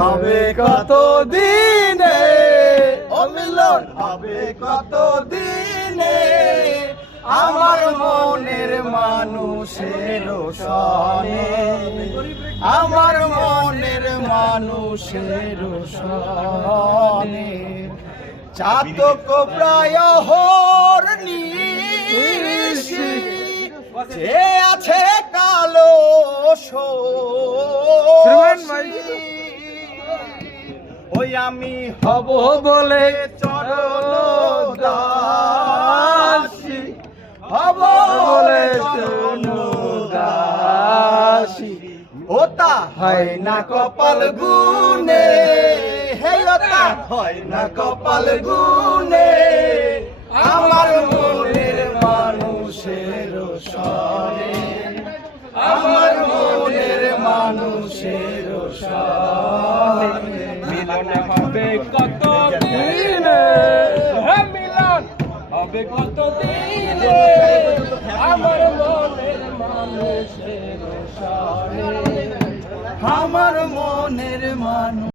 হবে কত দিনে, ও মিলন হবে কত দিনে, আমার মনের মানুষের সনে, আমার মনের মানুষের সনে। চাতক প্রায় হর নিশি, যে আছে কালো ওই আমি হব বলে চরণ দাসী, হব বলে চরণ দাসী। ওটা হয় না কপাল গুনে, হে ওটা হয় না কপাল গুনে, আমার মনের মানুষের সনে, আমার মনের মানুষের সনে। মিলন হবে কত দিনে, মিলন হবে কত দিনে, আমার মনের মানুষের সনে, আমার মনের মানুষ।